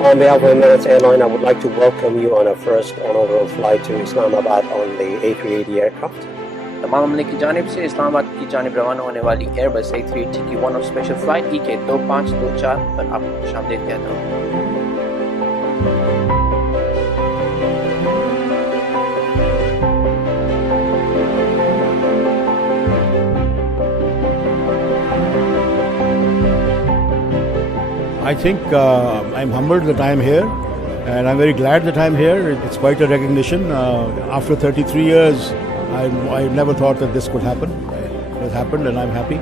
On behalf of Emirates Airline, I would like to welcome you on our first inaugural flight to Islamabad on the A380 aircraft. तमाम अमले की जानिब से इस्लामाबाद की जानिब रवाना होने वाली एयरबस A380 की one of special flight EK 2524 पर आपको खुशामदीद कहता हूँ। I think I'm humbled that I'm here, and I'm very glad that I'm here. It's quite a recognition. After 33 years, I never thought that this could happen. It has happened, and I'm happy.